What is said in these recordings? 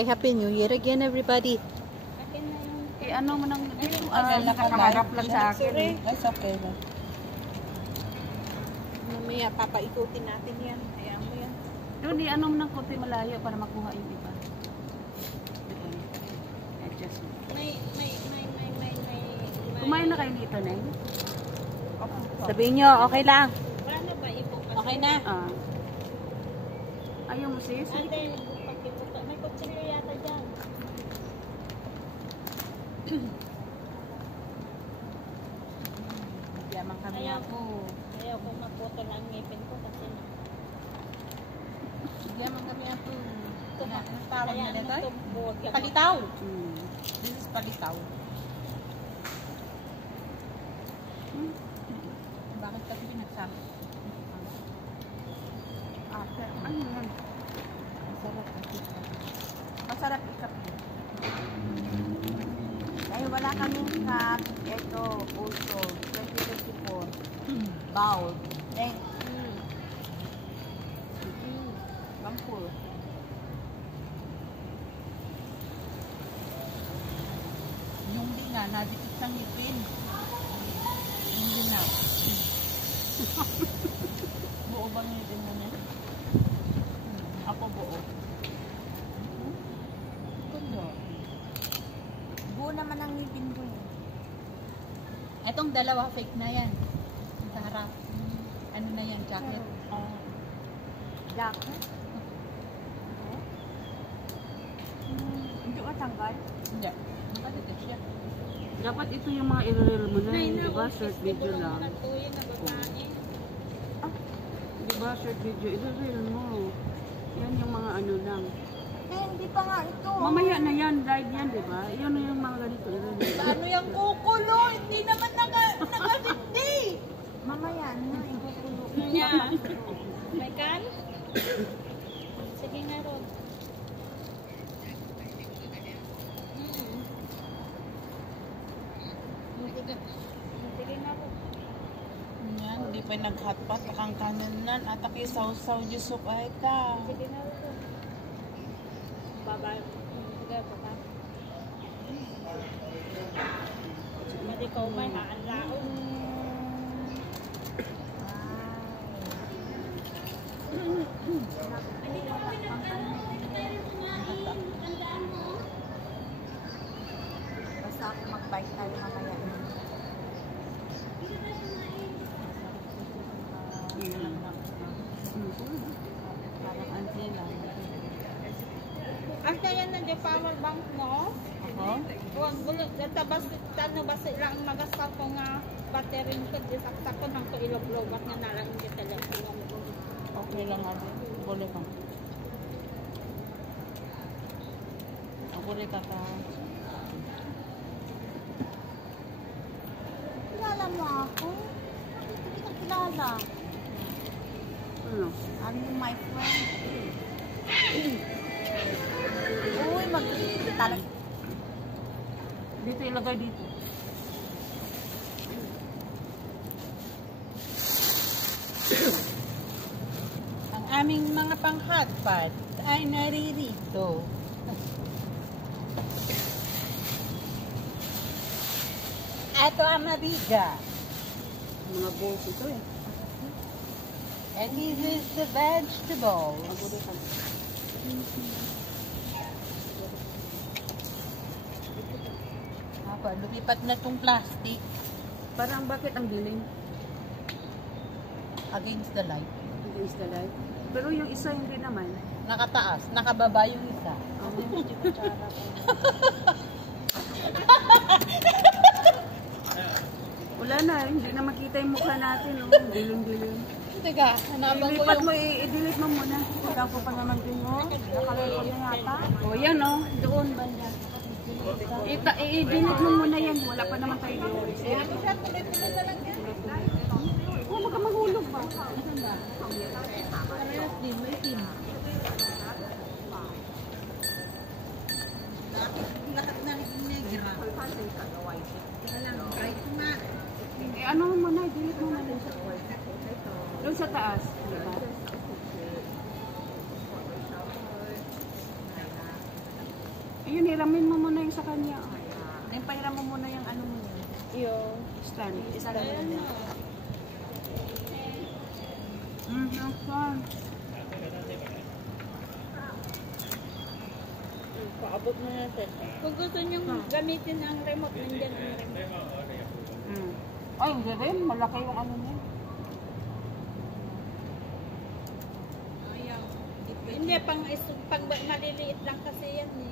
Okay, Happy New Year again, everybody. Ano mo nang nakaharap lang sa akin. That's okay lang. Mamaya, papaikutin natin yan. Hayaan mo yan. Doon, ano mo ng konti malayo para makuha yung iba. Adjustment. Kumain na kayo dito, Neng? Sabihin nyo, okay lang. Paano ba ibukas? Okay na. Ayaw mo, sis? May kutsilyo yata dyan. Yaman kami Ayaw ko maputol ang ngipin ko kasi na. Yaman kami ako. Anong tawag nila ito? Palitaw. Palitaw. This is palitaw. Bakit kasi pinagsama? Ano yan? Masarap kasi. Masarap ikap. Ay, wala kaming cup. Ito, also, 2024. Bowl. Then, Bampur. Yung lina, nadikit ng ngipin. Yung lina. Buo bang ngipin mo niya? Ako buo. Kundo. Buo naman ang ngipin ko. Etong dalawa fake na yan. Yung sa harap. Ano na yan, jacket? Jacket? Hindi ko tanggal? Hindi. Nakadikit siya. Dapat ito yung mga i-reel mo na, diba? Short video lang. Diba? Short video, i-reel mo. Yan yung mga ano lang. Hindi pa nga ito. Mamaya na yan, live yan, diba? Yan na yung mga ganito. Paano yung kukulo? Hindi naman nakabindi. Mamaya na. Niya. May kan? Sige nga ron. Sige nga ron. Yan, hindi pa nag-hotpot. Akang kananan. At aki saw-saw jusok ay ka. Sige nga ron. Baba. Sige, baba. Mali ko may haanlaon. Basta ako mag-bike tayo mamaya. Parang anti lang. Ante yan na yung power bank mo. Ako? Huwag bulot. Tabas, basi lang magasal ko nga battery ko. Disaksak ko nang ko ilog-logat nga nalang yung telepono. Okay lang ako. Boleh ka. Boleh ka ka. Kilala mo ako? Hindi kita kilala. Ano? Ano my friend? Uy, mag-talag. Dito ilagay dito. Ang aming mga pang-hotpot ay naririto. Ito ang mabiga. Mga bowls ito eh. And this is the vegetable. Apa, lumipat na tong plastic Parang bakit ang dilim? against the light. Against the light. Pero yung isa hindi naman. Nakataas, nakababa yung isa. Wala na, hindi na makita yung mukha natin. Oh. Dilim-dilim. Teka, hanapang ko Ilipat yung... mo, i-delete mo muna. Ikaw ko pa naman din mo. Nakarecord na yata. O yan o, doon banda. I-delete mo muna yan. Wala pa naman tayo doon. Tuloy-tuloy na lang yan. Oh, baka mahulog ba? Parehas din, may team. Lahat na negra. Teka lang, try ko nga. Ano mo muna, i-delete mo muna. Doon sa taas. Diba? Ayun, hiramin mo muna yung sa kanya. Yung pahiram mo muna yung ano mo yun. Yung Stand. Stand mo ayan na. na. Nasaan? Paabot mo na ito. Kung gusto nyo gamitin ang remote, nandiyan ang remote. Ay, hindi rin. Malaki yung ano niya. Ayan. Hindi, pag maliliit lang kasi yan eh.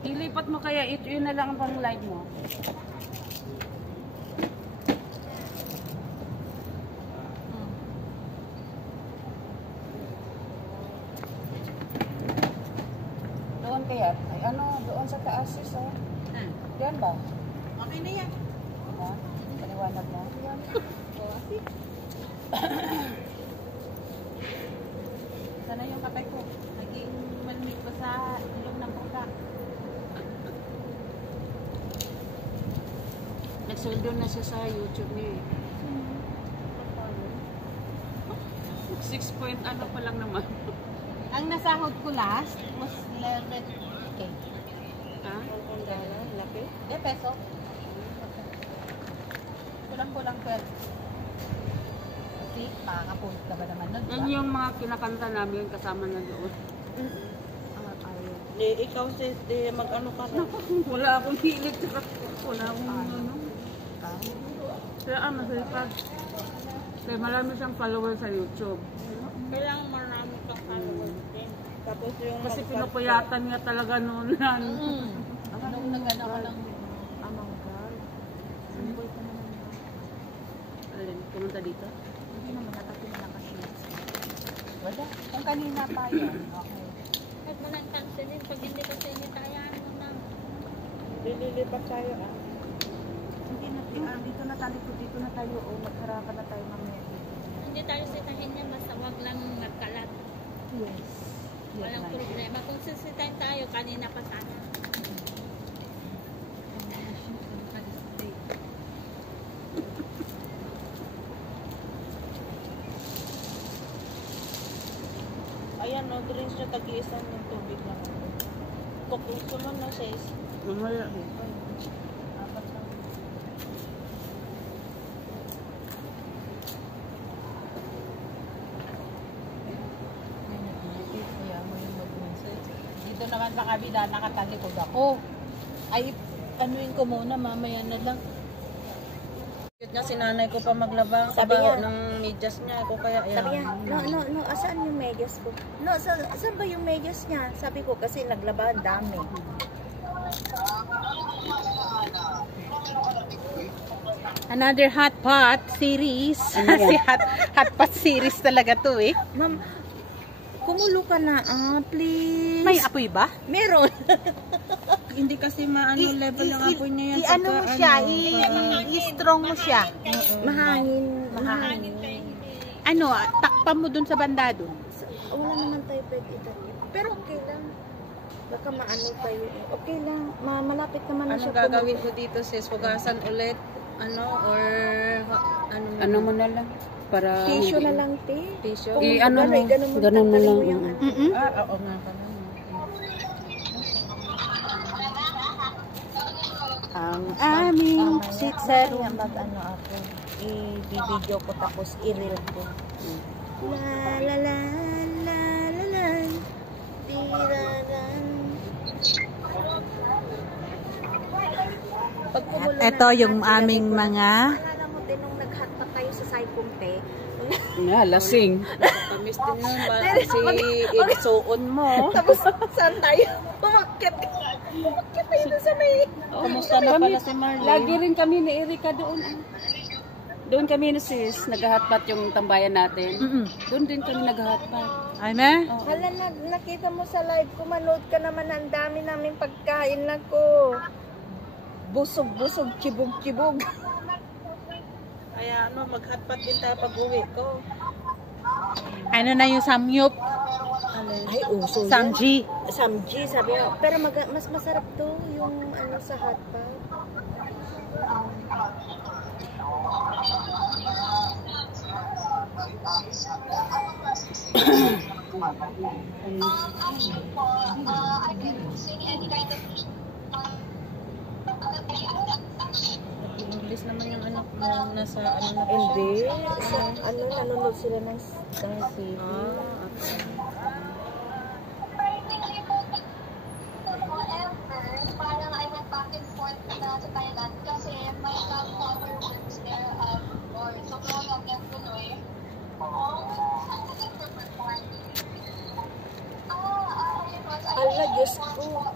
Ilipat mo kaya ito, yun na lang ang pang live mo. Doon kaya, ay ano, doon sa taas sis, oh. Yan ba? Okay na yan. Ha? Paliwanag mo? Yan. Sana yung kapay ko. Naging malamig pa sa ilong ng buka. Nag-soldo na siya sa YouTube niya eh. 6 point ano pa lang naman. Ang nasahod ko last was 11K. Ha? Laki? De peso. Kulang-kulang 12. Okay, makakapunta ka ba naman nun? Yan yung mga kinakanta namin kasama na doon. Di, ikaw sis, di mag-ano ka na. Wala akong hilig. Wala akong ano. Kaya masaya pa. Kaya marami siyang follower sa YouTube. Kailangan marami kang followers din. Tapos yung Kasi pinupuyatan niya talaga noon yan. Nung nag-ano ka lang, amang girl. Symbol ko naman yun. Alin, pumunta dito? Hindi naman natapin na kasi. Wala. Kung kanina pa yan. Okay. Kahit mo nang cancelin, pag hindi kasi initayan mo na. Lilipat tayo ah. Hindi na, dito na tayo, dito na tayo. O, magharapan na tayo mamaya. Hindi tayo sitahin niya, basta wag lang nagkalat. Yes. Walang problema. Kung sisitahin tayo, kanina pa sana. Ayan, no, drinks nyo, tag-iisan yung tubig lang. Kung gusto mo na sis. Mamaya. Apat lang. Kaya mo yung mag-message. Dito naman sa kabila, nakatalikod ako. Ay, anuin ko muna, mamaya na lang. Cute nga, sinanay ko pa maglaba. Sabi Sabaho niya- ng medyas niya. Ako kaya, Sabi niya, no, asan yung medyas ko? No, saan ba yung medyas niya? Sabi ko, kasi naglaba, ang dami. Another hot pot series. Si hot pot series talaga to eh. Ma'am, kumulo ka na, please. May apoy ba? Meron. hindi kasi maano level ng apoy niya yan. I-ano mo siya, i-strong mo siya. Mahangin. Ano, takpan mo dun sa banda dun. Wala naman tayo pwede itanim. Pero okay lang. Baka maano tayo. Okay lang. Malapit naman na Anong siya. gagawin ko dito sis? Hugasan ulit? Ano? Or ano? Ano mo na lang? Para Tissue hindi- na lang, te. Tissue? Kung I-ano mo, ganun mo ganun mo tanggalin lang, mo yung oo. ano. Oo nga pala. Ang aming sitsarin. Mamaya mag-ano ako. I-video ko tapos i-reel ko. La la la la la la. Tiraran. Pag kumulo na Ito yung lahat, aming ilagay ko mga... na- Naalala mo din nung naghatpat tayo sa Saipong, te? Yeah, lasing. Tamis din nun. Kasi igsuon mo. Tapos saan tayo? Umakyat tayo doon sa may... Kumusta na pala si Marlene? Lagi rin kami ni Erika doon. Doon kami na sis, nag-hotpot yung tambayan natin. Doon din kami nag-hotpot. Ay, me? Hala, nakita mo sa live ko, manood ka naman, ang dami naming pagkain na ko. Busog-busog, chibog-chibog. Kaya ano, mag-hotpot din tayo pag-uwi ko. Ano na yung samyup? Ay, uso yan. Samji. Samji, sabi mo. Pero mas masarap to, yung ano sa hotpot. Actually po, I can sing any kind of music. English naman yung anak mo, nasa ano na po Hindi. siya. Nanonood sila ng TV. Practically po, however, parang I went back and forth na sa Thailand kasi my godfather works there or so kaya yung Pinoy. Oo. Ala, Diyos ko.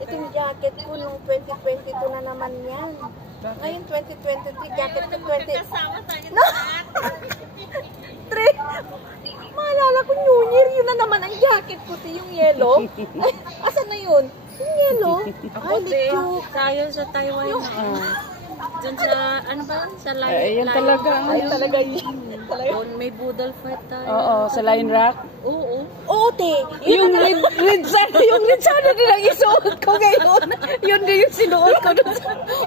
Itong jacket ko nung 2022 na naman yan. Ngayon 2023, jacket ko 20... No! 3! Maalala ko, New Year, yun na naman ang jacket ko, yung yellow. Ay, asan na yun? Yung yellow? Ay, lichuk. Tayo sa Taiwan na. Diyan sa, ano ba? Sa Lion. Ayan talaga. Ay, talaga yun. Doon may Budal fight tayo. Oo, sa Lion Rock. Oo. Oo, te. Yung red sana din ang isuot ko ngayon. Yun din yung sinuot ko.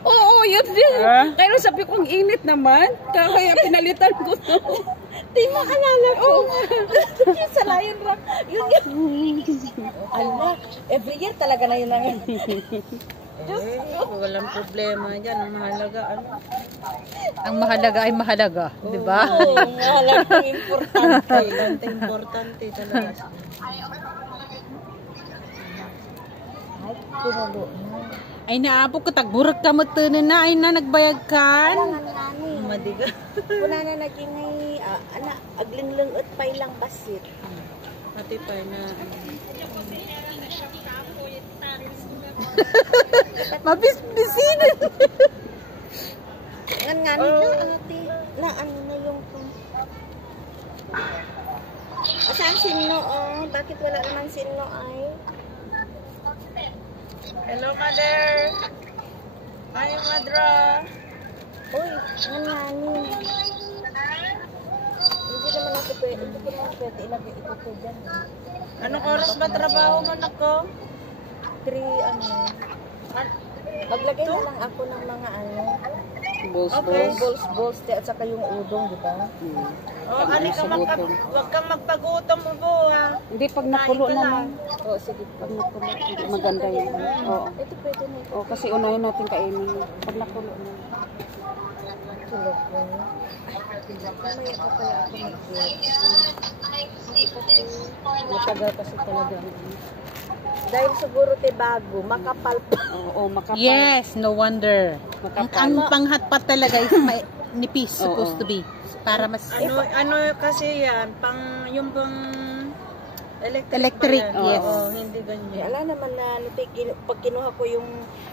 Oo, yun din. Kaya sabi ko, ang init naman. Kaya pinalitan ko to. Te, maalala ko. Yung sa Lion Rock. Yun yun. Ala, every year talaga na yun lang. Walang problema dyan. Ang mahalaga, ano? Ang mahalaga ay mahalaga. Di ba? Oo, mahalaga importante. Importante talaga. Ay, pinalo na. Ay naapok ko, tagburag ka mo na. Ay na, nagbayag ka. Alangan nani. Madiga. Kuna na naging ay, aglingleng at pay lang basit. Ate pa na. Mabisbisinan. Ngan nga nila, ate. Na ano na yung... Saan sinno, oh? Bakit wala naman sinno ay? Hello, mother. Hi, madra. Uy, ngan nga ni. Hindi naman ako pwede. Hindi ko naman pwede ilagay ito ko dyan. Anong oras ba trabaho mo, nako? 3, ano. Maglagay na lang ako ng mga ano. Balls, at saka yung udong, di ba? Oh, ali ka wag kang magpagutom mo, ha? Hindi, pag napulo naman. Oo, sige. Pag napulo, maganda yan. Oo. Ito pwede na ito. Oo, kasi unahin natin kainin. Pag napulo na. Tulog ko. Mamaya pa pala ako mag-get. Matagal kasi talaga. Dahil siguro te bago, makapal pa. Oo, makapal. Yes, no wonder. Ang panghatpat talaga is nipis, supposed to be. Para mas... Ano kasi yan, yung pang Electric, yes. Oo, hindi ganyan. Ala naman na, pag kinuha ko yung,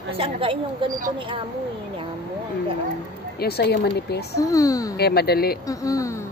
kasi ang gain yung ganito ni Amo eh, ni Amo. Ang gaan. Yung sa'yo manipis. Mm. Kaya madali. Mm-mm.